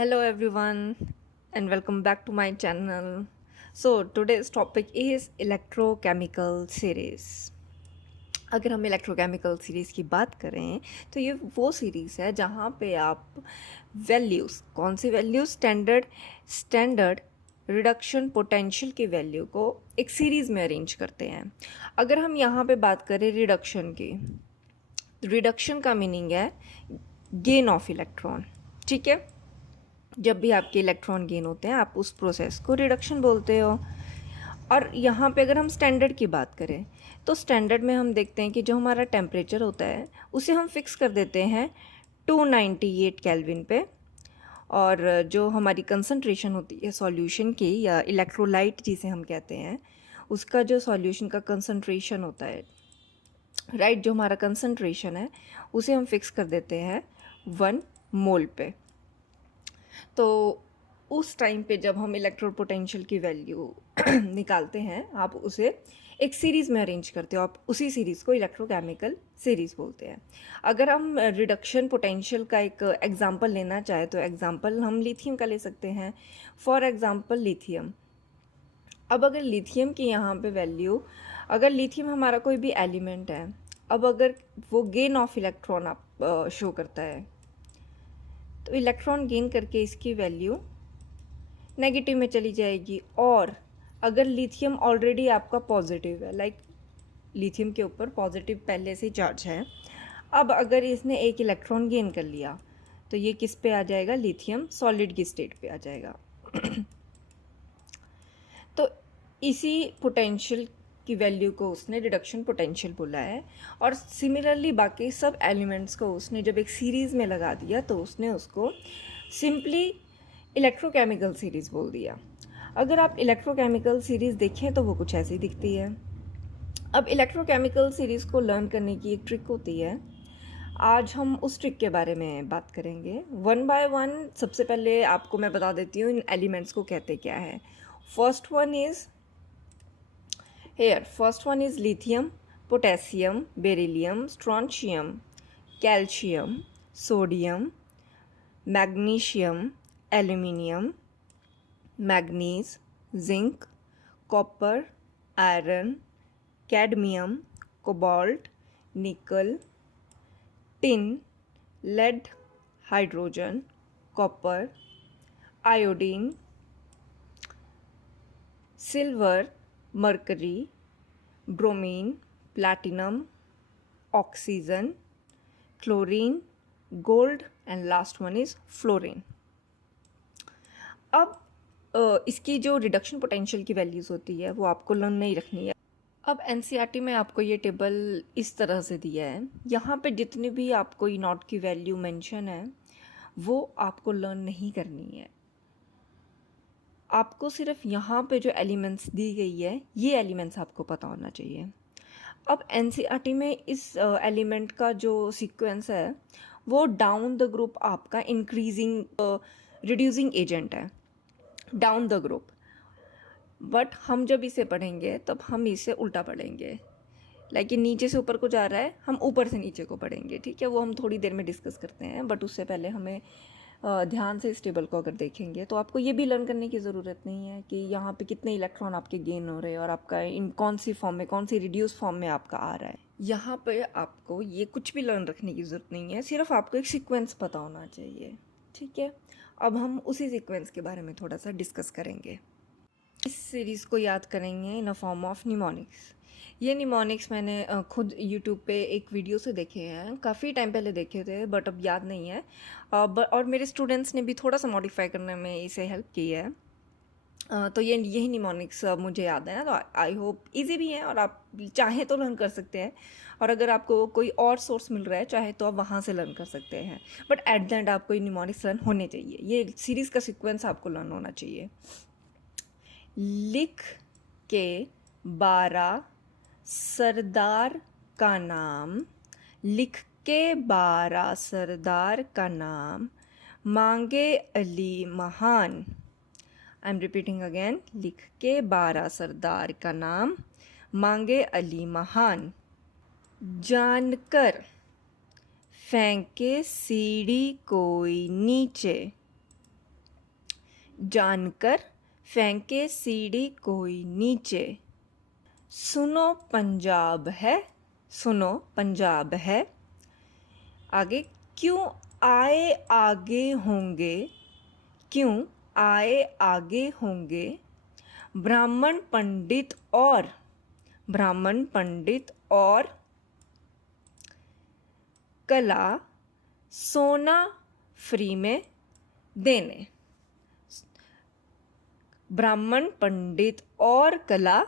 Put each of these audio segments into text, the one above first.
Hello everyone and welcome back to my channel. So today's topic is electrochemical series. अगर हम electrochemical series की बात करें तो ये वो सीरीज़ है जहाँ पे आप वैल्यूज़ कौन सी वैल्यूज़ स्टैंडर्ड रिडक्शन पोटेंशियल की वैल्यू को एक सीरीज़ में अरेंज करते हैं। अगर हम यहाँ पे बात करें रिडक्शन की, रिडक्शन का मीनिंग है गेन ऑफ इलेक्ट्रॉन। ठीक है, जब भी आपके इलेक्ट्रॉन गेन होते हैं आप उस प्रोसेस को रिडक्शन बोलते हो। और यहाँ पे अगर हम स्टैंडर्ड की बात करें तो स्टैंडर्ड में हम देखते हैं कि जो हमारा टेम्परेचर होता है उसे हम फिक्स कर देते हैं 298 केल्विन पे, और जो हमारी कंसंट्रेशन होती है सॉल्यूशन की या इलेक्ट्रोलाइट जिसे हम कहते हैं, उसका जो सॉल्यूशन का कंसंट्रेशन होता है, राइट, जो हमारा कंसंट्रेशन है उसे हम फिक्स कर देते हैं 1 मोल पे। तो उस टाइम पे जब हम इलेक्ट्रोड पोटेंशियल की वैल्यू निकालते हैं आप उसे एक सीरीज़ में अरेंज करते हो, आप उसी सीरीज़ को इलेक्ट्रोकेमिकल सीरीज़ बोलते हैं। अगर हम रिडक्शन पोटेंशियल का एक एग्जांपल लेना चाहे तो एग्जांपल हम लिथियम का ले सकते हैं। फॉर एग्जांपल लिथियम, अब अगर लिथियम की यहाँ पे वैल्यू, अगर लिथियम हमारा कोई भी एलिमेंट है, अब अगर वो गेन ऑफ इलेक्ट्रॉन आप शो करता है तो इलेक्ट्रॉन गेन करके इसकी वैल्यू नेगेटिव में चली जाएगी। और अगर लिथियम ऑलरेडी आपका पॉजिटिव है, लाइक लिथियम के ऊपर पॉजिटिव पहले से चार्ज है, अब अगर इसने एक इलेक्ट्रॉन गेन कर लिया तो ये किस पे आ जाएगा, लिथियम सॉलिड की स्टेट पे आ जाएगा। तो इसी पोटेंशियल की वैल्यू को उसने रिडक्शन पोटेंशियल बोला है। और सिमिलरली बाकी सब एलिमेंट्स को उसने जब एक सीरीज़ में लगा दिया तो उसने उसको सिंपली इलेक्ट्रोकेमिकल सीरीज़ बोल दिया। अगर आप इलेक्ट्रोकेमिकल सीरीज़ देखें तो वो कुछ ऐसी दिखती है। अब इलेक्ट्रोकेमिकल सीरीज़ को लर्न करने की एक ट्रिक होती है, आज हम उस ट्रिक के बारे में बात करेंगे वन बाय वन। सबसे पहले आपको मैं बता देती हूँ इन एलिमेंट्स को कहते क्या है। First one is lithium, potassium, beryllium, strontium, calcium, sodium, magnesium, aluminium, manganese, zinc, copper, iron, cadmium, cobalt, nickel, tin, lead, hydrogen, copper, iodine, silver, mercury, bromine, platinum, oxygen, chlorine, gold and last one is fluorine. अब इसकी जो reduction potential की values होती है वो आपको learn नहीं रखनी है। अब एनसीईआरटी में आपको ये टेबल इस तरह से दिया है, यहाँ पे जितनी भी आपको ई नॉट की वैल्यू मेंशन है वो आपको लर्न नहीं करनी है। आपको सिर्फ यहाँ पे जो एलिमेंट्स दी गई है ये एलिमेंट्स आपको पता होना चाहिए। अब एनसीईआरटी में इस एलिमेंट का जो सीक्वेंस है वो डाउन द ग्रुप आपका इंक्रीजिंग रिड्यूसिंग एजेंट है, डाउन द ग्रुप। बट हम जब इसे पढ़ेंगे तब हम इसे उल्टा पढ़ेंगे, लाइक नीचे से ऊपर को जा रहा है, हम ऊपर से नीचे को पढ़ेंगे। ठीक है, वो हम थोड़ी देर में डिस्कस करते हैं, बट उससे पहले हमें ध्यान से इस टेबल को अगर देखेंगे तो आपको ये भी लर्न करने की ज़रूरत नहीं है कि यहाँ पे कितने इलेक्ट्रॉन आपके गेन हो रहे हैं और आपका इन कौन सी फॉर्म में, कौन सी रिड्यूस फॉर्म में आपका आ रहा है। यहाँ पे आपको ये कुछ भी लर्न रखने की ज़रूरत नहीं है, सिर्फ आपको एक सीक्वेंस पता होना चाहिए। ठीक है, अब हम उसी सीक्वेंस के बारे में थोड़ा सा डिस्कस करेंगे। इस सीरीज़ को याद करेंगे इन अ फॉर्म ऑफ निमोनिक्स। ये निमोनिक्स मैंने खुद यूट्यूब पे एक वीडियो से देखे हैं, काफ़ी टाइम पहले देखे थे बट अब याद नहीं है। और मेरे स्टूडेंट्स ने भी थोड़ा सा मॉडिफाई करने में इसे हेल्प की है। तो ये यही निमोनिक्स मुझे याद है ना, तो आई होप इजी भी है और आप चाहें तो लर्न कर सकते हैं। और अगर आपको कोई और सोर्स मिल रहा है चाहे तो आप वहाँ से लर्न कर सकते हैं, बट एट द एंड आपको ये निमोनिक्स लर्न होने चाहिए। ये सीरीज़ का सीक्वेंस आपको लर्न होना चाहिए। लिख के 12 सरदार का नाम, लिख के 12 सरदार का नाम, मांगे अली महान। आई एम रिपीटिंग अगेन, लिख के 12 सरदार का नाम, मांगे अली महान। जानकर फेंके सीढ़ी कोई नीचे, जानकर फेंके सीढ़ी कोई नीचे, सुनो पंजाब है, सुनो पंजाब है। आगे, क्यों आए आगे होंगे, क्यों आए आगे होंगे, ब्राह्मण पंडित और, ब्राह्मण पंडित और कला सोना फ्री में देने, ब्राह्मण पंडित और कला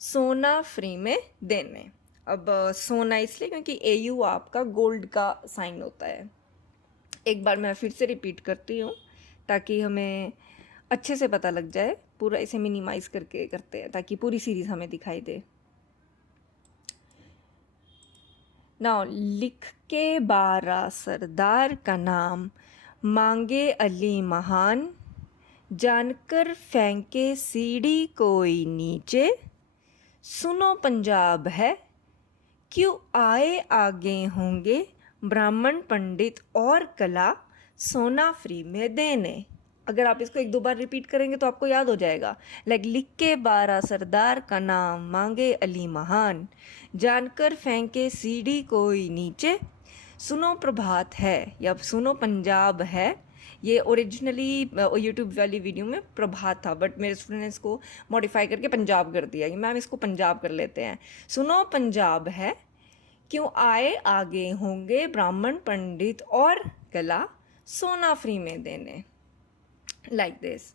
सोना फ्री में देने। अब सोना इसलिए क्योंकि AU आपका गोल्ड का साइन होता है। एक बार मैं फिर से रिपीट करती हूँ ताकि हमें अच्छे से पता लग जाए। पूरा इसे मिनिमाइज करके करते हैं ताकि पूरी सीरीज हमें दिखाई दे। नाउ, लिख के 12 सरदार का नाम, मांगे अली महान, जानकर फेंके सीढ़ी कोई नीचे, सुनो पंजाब है, क्यों आए आगे होंगे, ब्राह्मण पंडित और कला सोना फ्री में देने। अगर आप इसको 1-2 बार रिपीट करेंगे तो आपको याद हो जाएगा। लिख के 12 सरदार का नाम, मांगे अली महान, जानकर फेंके सीढ़ी कोई नीचे, सुनो प्रभात है या सुनो पंजाब है। ये ओरिजिनली यूट्यूब वाली वीडियो में प्रभात था, बट मेरे स्टूडेंट ने इसको मॉडिफाई करके पंजाब कर दिया कि मैम इसको पंजाब कर लेते हैं। सुनो पंजाब है, क्यों आए आगे होंगे, ब्राह्मण पंडित और कला सोना फ्री में देने, लाइक दिस।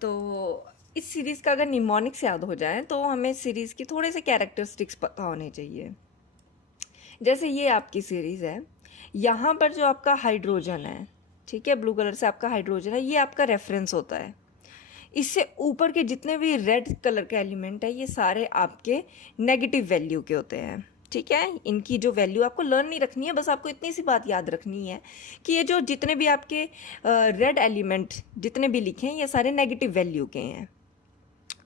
तो इस सीरीज़ का अगर निमोनिक्स याद हो जाए तो हमें सीरीज़ की थोड़े से कैरेक्टरिस्टिक्स पता होने चाहिए। जैसे ये आपकी सीरीज़ है, यहाँ पर जो आपका हाइड्रोजन है, ठीक है, ब्लू कलर से आपका हाइड्रोजन है, ये आपका रेफरेंस होता है। इससे ऊपर के जितने भी रेड कलर के एलिमेंट है, ये सारे आपके नेगेटिव वैल्यू के होते हैं। ठीक है, इनकी जो वैल्यू आपको लर्न नहीं रखनी है, बस आपको इतनी सी बात याद रखनी है कि ये जो जितने भी आपके रेड एलिमेंट जितने भी लिखे हैं, ये सारे नेगेटिव वैल्यू के हैं।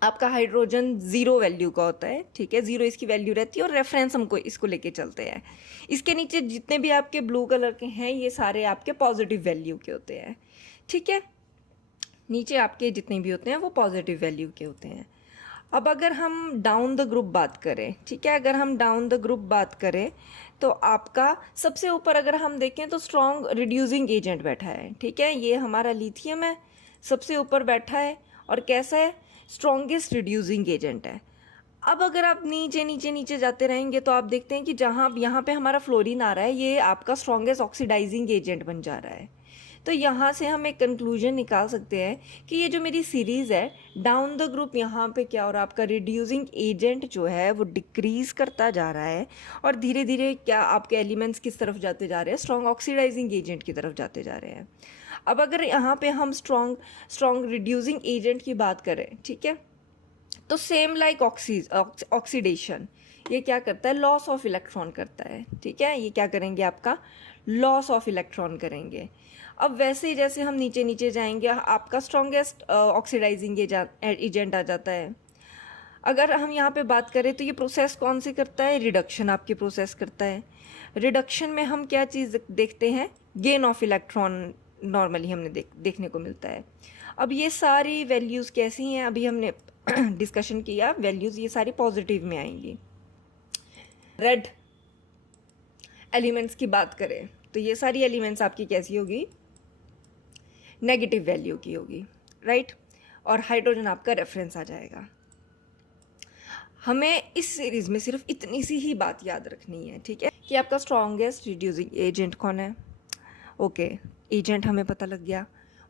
आपका हाइड्रोजन 0 वैल्यू का होता है, ठीक है, 0 इसकी वैल्यू रहती है और रेफरेंस हमको इसको लेके चलते हैं। इसके नीचे जितने भी आपके ब्लू कलर के हैं, ये सारे आपके पॉजिटिव वैल्यू के होते हैं। ठीक है, नीचे आपके जितने भी होते हैं वो पॉजिटिव वैल्यू के होते हैं। अब अगर हम डाउन द ग्रुप बात करें, ठीक है, अगर हम डाउन द ग्रुप बात करें तो आपका सबसे ऊपर अगर हम देखें तो स्ट्रॉन्ग रिड्यूसिंग एजेंट बैठा है। ठीक है, ये हमारा लिथियम है, सबसे ऊपर बैठा है और कैसा है, स्ट्रॉन्गेस्ट रिड्यूसिंग एजेंट है। अब अगर आप नीचे नीचे नीचे जाते रहेंगे तो आप देखते हैं कि जहाँ यहाँ पे हमारा फ्लोरीन आ रहा है, ये आपका स्ट्रॉन्गेस्ट ऑक्सीडाइजिंग एजेंट बन जा रहा है। तो यहाँ से हम एक कंक्लूजन निकाल सकते हैं कि ये जो मेरी सीरीज़ है डाउन द ग्रुप, यहाँ पे क्या हो रहा है, आपका रिड्यूसिंग एजेंट जो है वो डिक्रीज़ करता जा रहा है और धीरे धीरे क्या आपके एलिमेंट्स किस तरफ जाते जा रहे हैं, स्ट्रॉन्ग ऑक्सीडाइजिंग एजेंट की तरफ जाते जा रहे हैं। अब अगर यहाँ पे हम स्ट्रॉन्ग रिड्यूसिंग एजेंट की बात करें, ठीक है, तो सेम लाइक ऑक्सीडेशन, ये क्या करता है, लॉस ऑफ इलेक्ट्रॉन करता है। ठीक है, ये क्या करेंगे, आपका लॉस ऑफ इलेक्ट्रॉन करेंगे। अब वैसे ही जैसे हम नीचे नीचे जाएंगे, आपका स्ट्रॉन्गेस्ट ऑक्सीडाइजिंग एजेंट आ जाता है। अगर हम यहाँ पे बात करें तो ये प्रोसेस कौन सी करता है, रिडक्शन आपकी प्रोसेस करता है। रिडक्शन में हम क्या चीज़ देखते हैं, गेन ऑफ इलेक्ट्रॉन नॉर्मली हमने देखने को मिलता है। अब ये सारी वैल्यूज़ कैसी हैं, अभी हमने डिस्कशन किया, वैल्यूज़ ये सारी पॉजिटिव में आएंगी। रेड एलिमेंट्स की बात करें तो ये सारी एलिमेंट्स आपकी कैसी होगी, नेगेटिव वैल्यू की होगी, राइट, और हाइड्रोजन आपका रेफरेंस आ जाएगा। हमें इस सीरीज़ में सिर्फ इतनी सी ही बात याद रखनी है, ठीक है, कि आपका स्ट्रॉन्गेस्ट रिड्यूसिंग एजेंट कौन है। ओके, एजेंट हमें पता लग गया,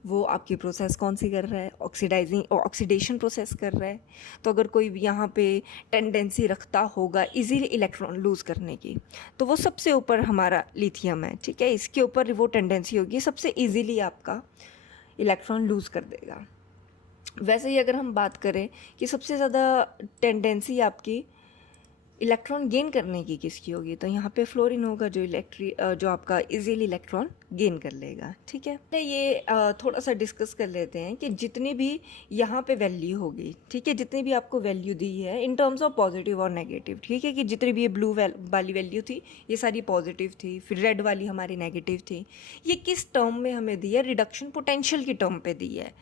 वो आपकी प्रोसेस कौन सी कर रहा है, ऑक्सीडेशन प्रोसेस कर रहा है। तो अगर कोई भी यहाँ पे टेंडेंसी रखता होगा इजीली इलेक्ट्रॉन लूज़ करने की, तो वो सबसे ऊपर हमारा लिथियम है। ठीक है, इसके ऊपर वो टेंडेंसी होगी, सबसे इजीली आपका इलेक्ट्रॉन लूज़ कर देगा। वैसे ही अगर हम बात करें कि सबसे ज़्यादा टेंडेंसी आपकी इलेक्ट्रॉन गेन करने की किसकी होगी, तो यहाँ पे फ्लोरीन होगा जो आपका इजीली इलेक्ट्रॉन गेन कर लेगा। ठीक है, ये थोड़ा सा डिस्कस कर लेते हैं कि जितनी भी यहाँ पे वैल्यू होगी, ठीक है, जितनी भी आपको वैल्यू दी है इन टर्म्स ऑफ पॉजिटिव और नेगेटिव, ठीक है, कि जितनी भी ये ब्लू वाली वैल्यू थी ये सारी पॉजिटिव थी, फिर रेड वाली हमारी नेगेटिव थी। ये किस टर्म में हमें दी है, रिडक्शन पोटेंशियल की टर्म पे दी है।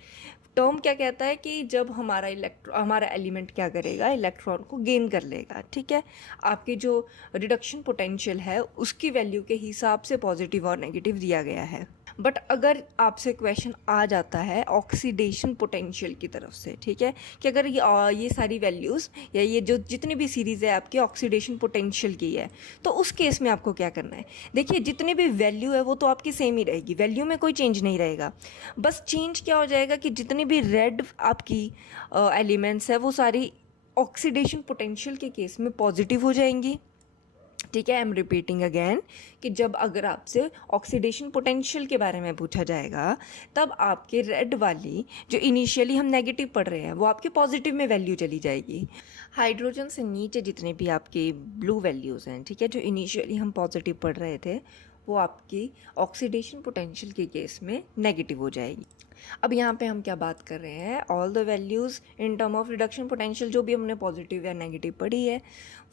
टर्म क्या कहता है कि जब हमारा एलिमेंट क्या करेगा, इलेक्ट्रॉन को गेन कर लेगा, ठीक है। आपकी जो रिडक्शन पोटेंशियल है उसकी वैल्यू के हिसाब से पॉजिटिव और नेगेटिव दिया गया है। बट अगर आपसे क्वेश्चन आ जाता है ऑक्सीडेशन पोटेंशियल की तरफ से, ठीक है, कि अगर ये सारी वैल्यूज़ या ये जो जितनी भी सीरीज़ है आपकी ऑक्सीडेशन पोटेंशियल की है, तो उस केस में आपको क्या करना है। देखिए जितनी भी वैल्यू है वो तो आपकी सेम ही रहेगी, वैल्यू में कोई चेंज नहीं रहेगा। बस चेंज क्या हो जाएगा कि जितनी भी रेड आपकी एलिमेंट्स है वो सारी ऑक्सीडेशन पोटेंशियल के केस में पॉजिटिव हो जाएंगी, ठीक है। आई एम रिपीटिंग अगेन कि जब अगर आपसे ऑक्सीडेशन पोटेंशियल के बारे में पूछा जाएगा तब आपके रेड वाली जो इनिशियली हम नेगेटिव पढ़ रहे हैं वो आपके पॉजिटिव में वैल्यू चली जाएगी। हाइड्रोजन से नीचे जितने भी आपके ब्लू वैल्यूज़ हैं, ठीक है, जो इनिशियली हम पॉजिटिव पढ़ रहे थे वो आपकी ऑक्सीडेशन पोटेंशियल के केस में नेगेटिव हो जाएगी। अब यहाँ पे हम क्या बात कर रहे हैं, all the values in term of reduction potential जो भी हमने पॉजिटिव या नेगेटिव पढ़ी है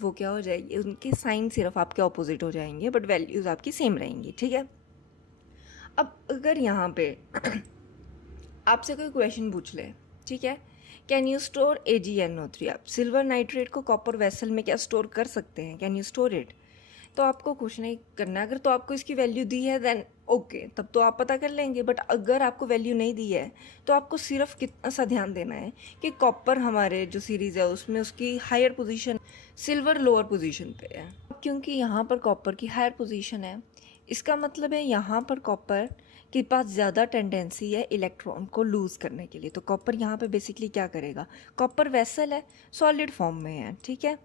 वो क्या हो जाएगी, उनके साइन सिर्फ आपके ऑपोजिट हो जाएंगे बट वैल्यूज़ आपकी सेम रहेंगी, ठीक है। अब अगर यहाँ पे आपसे कोई क्वेश्चन पूछ ले, ठीक है, कैन यू स्टोर AgNO3, आप सिल्वर नाइट्रेट को कॉपर वेसल में क्या स्टोर कर सकते हैं, कैन यू स्टोर इट, तो आपको कुछ नहीं करना है। अगर तो आपको इसकी वैल्यू दी है देन ओके, तब तो आप पता कर लेंगे। बट अगर आपको वैल्यू नहीं दी है तो आपको सिर्फ कितना सा ध्यान देना है कि कॉपर हमारे जो सीरीज़ है उसमें उसकी higher position, silver lower position पे है। क्योंकि यहाँ पर कॉपर की हायर पोजीशन है, इसका मतलब है यहाँ पर कॉपर के पास ज़्यादा टेंडेंसी है इलेक्ट्रॉन को लूज़ करने के लिए। तो कॉपर यहाँ पे बेसिकली क्या करेगा, कॉपर वेसल है, सॉलिड फॉर्म में है, ठीक है,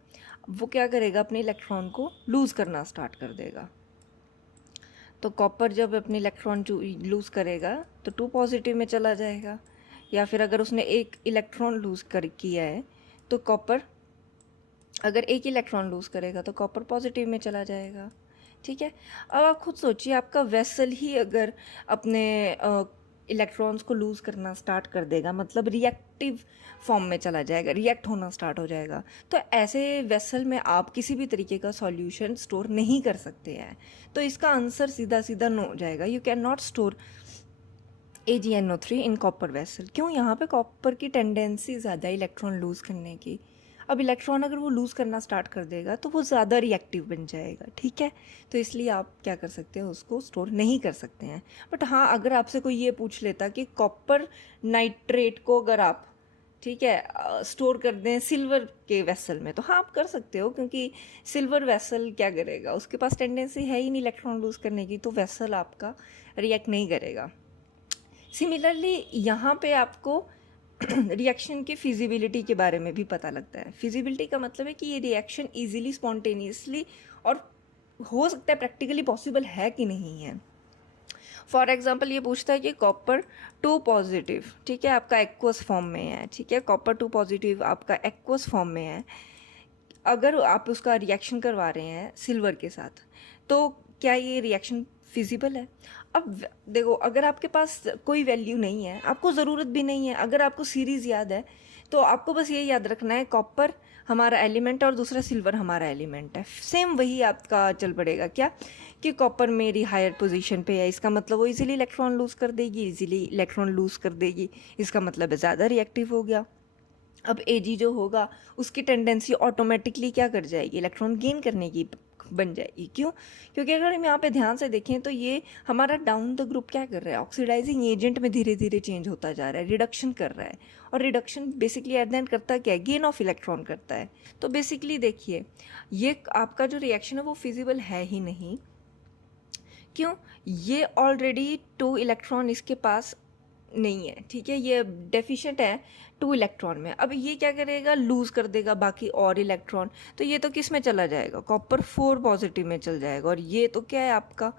वो क्या करेगा, अपने इलेक्ट्रॉन को लूज़ करना स्टार्ट कर देगा। तो कॉपर जब अपने इलेक्ट्रॉन लूज़ करेगा तो 2 पॉजिटिव में चला जाएगा, या फिर अगर उसने एक इलेक्ट्रॉन लूज़ किया है तो कॉपर अगर एक इलेक्ट्रॉन लूज़ करेगा तो कॉपर पॉजिटिव में चला जाएगा, ठीक है। अब आप खुद सोचिए, आपका वेसल ही अगर अपने इलेक्ट्रॉन्स को लूज़ करना स्टार्ट कर देगा, मतलब रिएक्टिव फॉर्म में चला जाएगा, रिएक्ट होना स्टार्ट हो जाएगा, तो ऐसे वेसल में आप किसी भी तरीके का सॉल्यूशन स्टोर नहीं कर सकते हैं। तो इसका आंसर सीधा सीधा नो हो जाएगा, you can not store AgNO3 in copper vessel. क्यों, यहाँ पे कॉपर की टेंडेंसी ज़्यादा इलेक्ट्रॉन लूज़ करने की। अब इलेक्ट्रॉन अगर वो लूज़ करना स्टार्ट कर देगा तो वो ज़्यादा रिएक्टिव बन जाएगा, ठीक है। तो इसलिए आप क्या कर सकते हो, उसको स्टोर नहीं कर सकते हैं। बट हाँ, अगर आपसे कोई ये पूछ लेता कि कॉपर नाइट्रेट को अगर आप, ठीक है, स्टोर कर दें सिल्वर के वेसल में, तो हाँ आप कर सकते हो, क्योंकि सिल्वर वेसल क्या करेगा, उसके पास टेंडेंसी है ही नहीं इलेक्ट्रॉन लूज़ करने की, तो वेसल आपका रिएक्ट नहीं करेगा। सिमिलरली यहाँ पे आपको रिएक्शन की फिजिबिलिटी के बारे में भी पता लगता है। फिजिबिलिटी का मतलब है कि ये रिएक्शन इजीली स्पॉन्टेनियसली और हो सकता है प्रैक्टिकली पॉसिबल है कि नहीं है। फॉर एग्जांपल ये पूछता है कि कॉपर 2 पॉजिटिव, ठीक है, आपका एक्वस फॉर्म में है, ठीक है, कॉपर 2 पॉजिटिव आपका एक्वस फॉर्म में है, अगर आप उसका रिएक्शन करवा रहे हैं सिल्वर के साथ, तो क्या ये रिएक्शन फिजिबल है। अब देखो, अगर आपके पास कोई वैल्यू नहीं है, आपको ज़रूरत भी नहीं है, अगर आपको सीरीज़ याद है तो आपको बस ये याद रखना है कॉपर हमारा एलिमेंट और दूसरा सिल्वर हमारा एलिमेंट है, सेम वही आपका चल पड़ेगा। क्या कि कॉपर मेरी हायर पोजीशन पे है, इसका मतलब वो इजीली इलेक्ट्रॉन लूज़ कर देगी, इजीली इलेक्ट्रॉन लूज़ कर देगी, इसका मतलब है ज़्यादा रिएक्टिव हो गया। अब Ag जो होगा उसकी टेंडेंसी ऑटोमेटिकली क्या कर जाएगी, इलेक्ट्रॉन गेन करने की बन जाएगी। क्यों, क्योंकि अगर हम यहाँ पे ध्यान से देखें तो ये हमारा डाउन द ग्रुप क्या कर रहा है, ऑक्सीडाइजिंग एजेंट में धीरे धीरे चेंज होता जा रहा है, रिडक्शन कर रहा है, और reduction basically at the end करता क्या है, गेन ऑफ इलेक्ट्रॉन करता है। तो बेसिकली देखिए, ये आपका जो रिएक्शन है वो फिजिबल है ही नहीं। क्यों, ये ऑलरेडी 2 इलेक्ट्रॉन इसके पास नहीं है, ठीक है, ये डेफिशिएंट है 2 इलेक्ट्रॉन में। अब ये क्या करेगा, लूज़ कर देगा बाकी और इलेक्ट्रॉन, तो ये तो किस में चला जाएगा, कॉपर 4 पॉजिटिव में चल जाएगा। और ये तो क्या है आपका,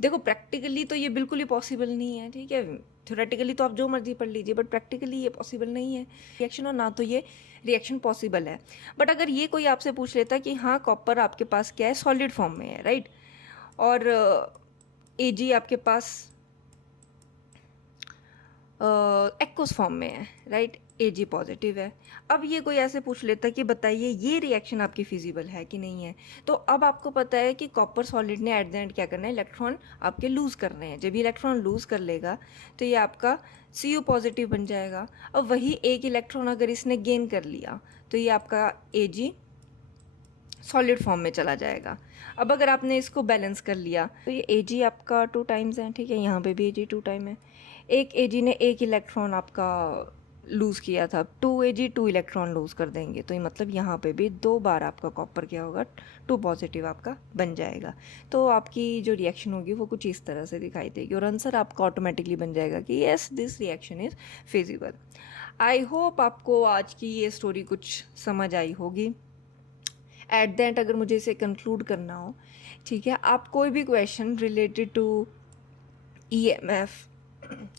देखो प्रैक्टिकली तो ये बिल्कुल ही पॉसिबल नहीं है, ठीक है, थ्योरेटिकली तो आप जो मर्जी पढ़ लीजिए, बट प्रैक्टिकली ये पॉसिबल नहीं है रिएक्शन, और ना तो ये रिएक्शन पॉसिबल है। बट अगर ये कोई आपसे पूछ लेता कि हाँ कॉपर आपके पास क्या है, सॉलिड फॉर्म में है, राइट, और Ag आपके पास एक्वस फॉर्म में है, राइट, Ag पॉजिटिव है। अब ये कोई ऐसे पूछ लेता कि बताइए ये रिएक्शन आपकी फिजिबल है कि नहीं है, तो अब आपको पता है कि कॉपर सॉलिड ने एट द एंड क्या करना है, इलेक्ट्रॉन आपके लूज़ करने हैं। जब ये इलेक्ट्रॉन लूज़ कर लेगा तो ये आपका Cu पॉजिटिव बन जाएगा। अब वही एक इलेक्ट्रॉन अगर इसने गेन कर लिया तो ये आपका Ag सॉलिड फॉर्म में चला जाएगा। अब अगर आपने इसको बैलेंस कर लिया तो ये Ag आपका 2 टाइम्स है, ठीक है, यहाँ पे भी Ag 2 टाइम है। एक Ag ने एक इलेक्ट्रॉन आपका लूज़ किया था, 2 Ag 2 इलेक्ट्रॉन लूज़ कर देंगे, तो ये मतलब यहाँ पे भी 2 बार आपका कॉपर क्या होगा, 2 पॉजिटिव आपका बन जाएगा। तो आपकी जो रिएक्शन होगी वो कुछ इस तरह से दिखाई देगी और आंसर आपका ऑटोमेटिकली बन जाएगा कि yes this reaction is feasible. I hope आपको आज की ये स्टोरी कुछ समझ आई होगी। एट द एंड अगर मुझे इसे कंक्लूड करना हो, ठीक है, आप कोई भी question related to EMF,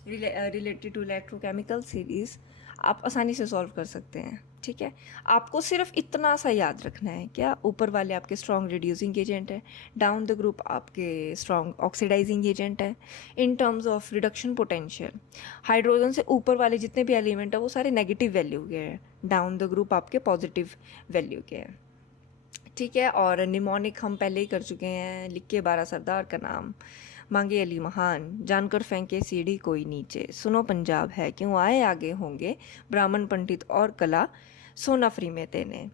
related to electrochemical series आप आसानी से सॉल्व कर सकते हैं, ठीक है। आपको सिर्फ इतना सा याद रखना है, क्या ऊपर वाले आपके स्ट्रॉन्ग रिड्यूसिंग एजेंट है, डाउन द ग्रुप आपके स्ट्रॉन्ग ऑक्सीडाइजिंग एजेंट है। In terms of reduction potential hydrogen से ऊपर वाले जितने भी एलिमेंट है वो सारे नेगेटिव वैल्यू के हैं, डाउन द ग्रुप आपके पॉजिटिव वैल्यू के हैं, ठीक है। और निमोनिक हम पहले ही कर चुके हैं, लिख के 12 सरदार का नाम, मांगे अली महान, जानकर फेंके सीढ़ी कोई नीचे, सुनो पंजाब है क्यों आए आगे होंगे, ब्राह्मण पंडित और कला, सोना फ्री में तेने।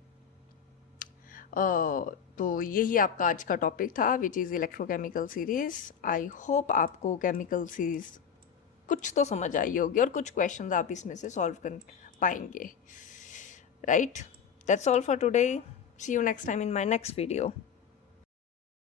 तो यही आपका आज का टॉपिक था, which is electrochemical series. I hope आपको केमिकल सीरीज़ कुछ तो समझ आई होगी और कुछ क्वेश्चंस आप इसमें से सॉल्व कर पाएंगे, right. That's all for today. See you next time in my next video.